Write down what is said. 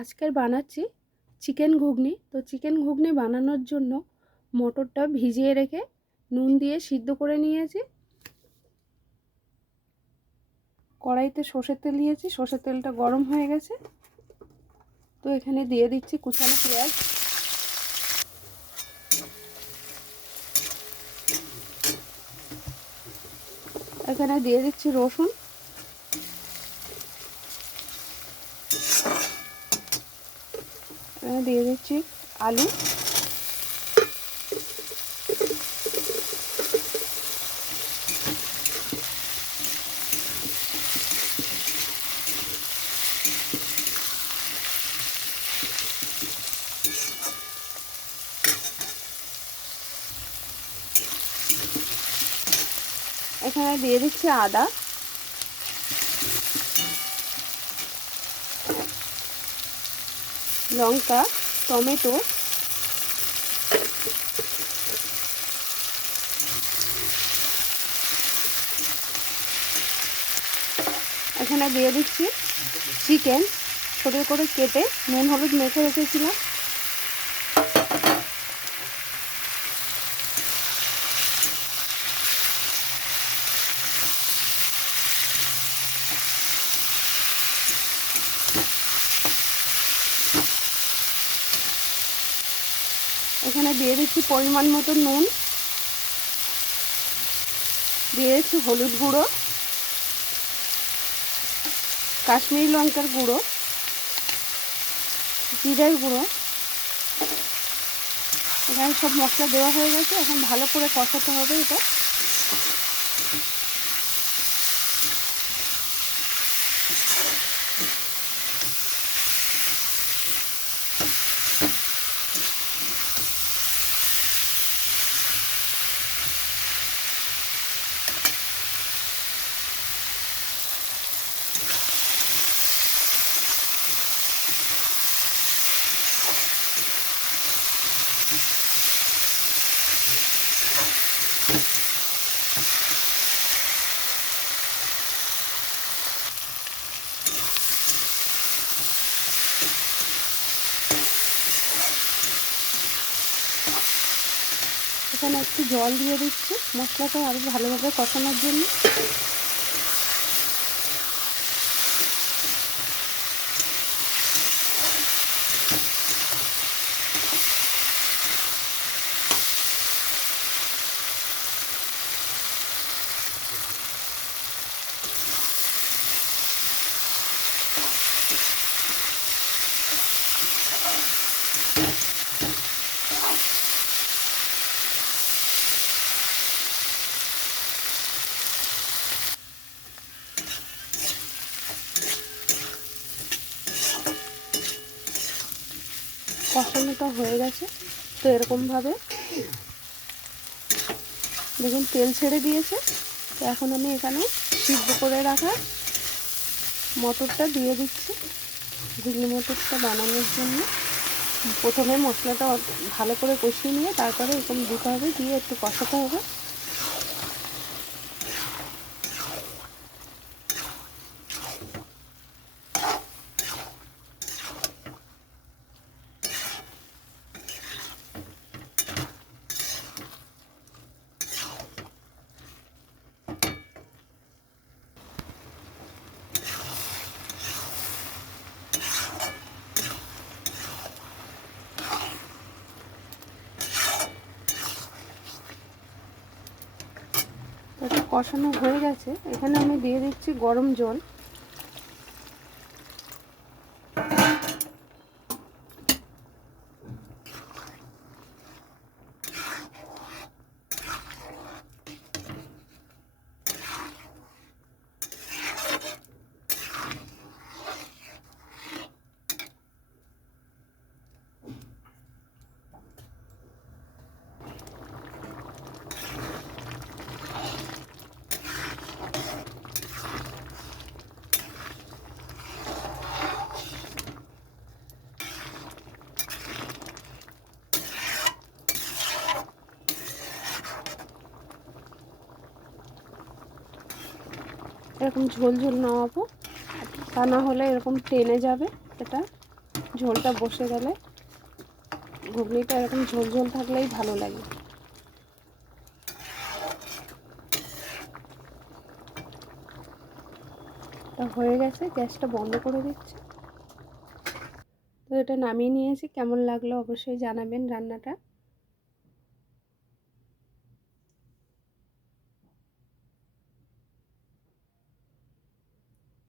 আজকের বানাচ্ছি চিকেন ঘুগনি। তো চিকেন ঘুগনি বানানোর জন্য মটরটা ভিজিয়ে রেখে নুন দিয়ে সিদ্ধ করে নিয়েছি। কড়াইতে সর্ষের তেল দিয়েছি, সর্ষের তেলটা গরম হয়ে গেছে। তো এখানে দিয়ে দিচ্ছি কুচানো পেঁয়াজ, এখানে দিয়ে দিচ্ছি রসুন, এখানে দিয়ে দিচ্ছি আলু, এখানে দিয়ে দিচ্ছি আদা, লঙ্কা, টমেটো, এখানে দিয়ে দিচ্ছি চিকেন ছোটো করে কেটে নুন হলুদ মেখে রেখেছিলাম। এখানে দিয়ে দিচ্ছি পরিমাণ মতো নুন, দিয়ে দিচ্ছি হলুদ গুঁড়ো, কাশ্মীরি লঙ্কার গুঁড়ো, জিরার গুঁড়ো। এখানে সব মশলা দেওয়া হয়ে গেছে, এখন ভালো করে কষাতে হবে এটা। এখানে একটু জল দিয়ে দিচ্ছি মশলাটা আরও ভালোভাবে কষানোর জন্য। কষানোটা হয়ে গেছে। তো এরকমভাবে দেখুন তেল ছেড়ে দিয়েছে। তো এখন আমি এখানে সিদ্ধ করে রাখা মটরটা দিয়ে দিচ্ছি। ঘুগনি মটরটা বানানোর জন্য প্রথমে মশলাটা ভালো করে কষিয়ে নিয়ে তারপরে এরকম দিতে হবে, দিয়ে একটু কষাতে হবে। এটা কষানো হয়ে গেছে, এখানে আমি দিয়ে দিচ্ছি গরম জল। এরকম ঝোল ঝোল নামাবো, তা না হলে এরকম টেনে যাবে এটা। ঝোলটা বসে গেলে, ঘুগনিটা এরকম ঝোল ঝোল থাকলেই ভালো লাগে। তা হয়ে গেছে, গ্যাসটা বন্ধ করে দিচ্ছি। তো এটা নামিয়ে নিয়েছি, কেমন লাগলো অবশ্যই জানাবেন রান্নাটা।